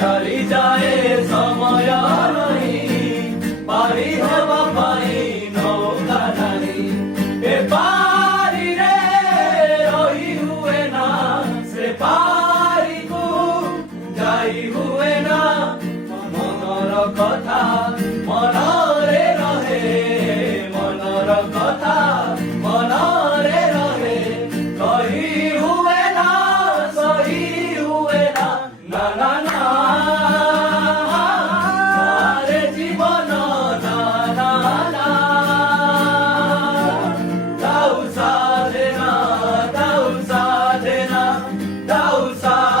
ଚାଲି ଯାଏ ସମୟ ନାହିଁ ପାରି ହେବା ପାଇଁ ନୌକା ନାହିଁ ଏ ପାରିରେ ରହି ହୁଏ ନା ସେ ପାରିକୁ ଯାଇ ହୁଏ ନା ମନର କଥା ମନରେ ରହେ ମନର କଥା ମନରେ ରହେ କହି ହୁଏ ନା ସହି ହୁଏ ନା ନା ନା ନା ଆରେ ଜୀବନ ନା ନା ନା দাও সাধনা দাও সাধনা দাও সাধনা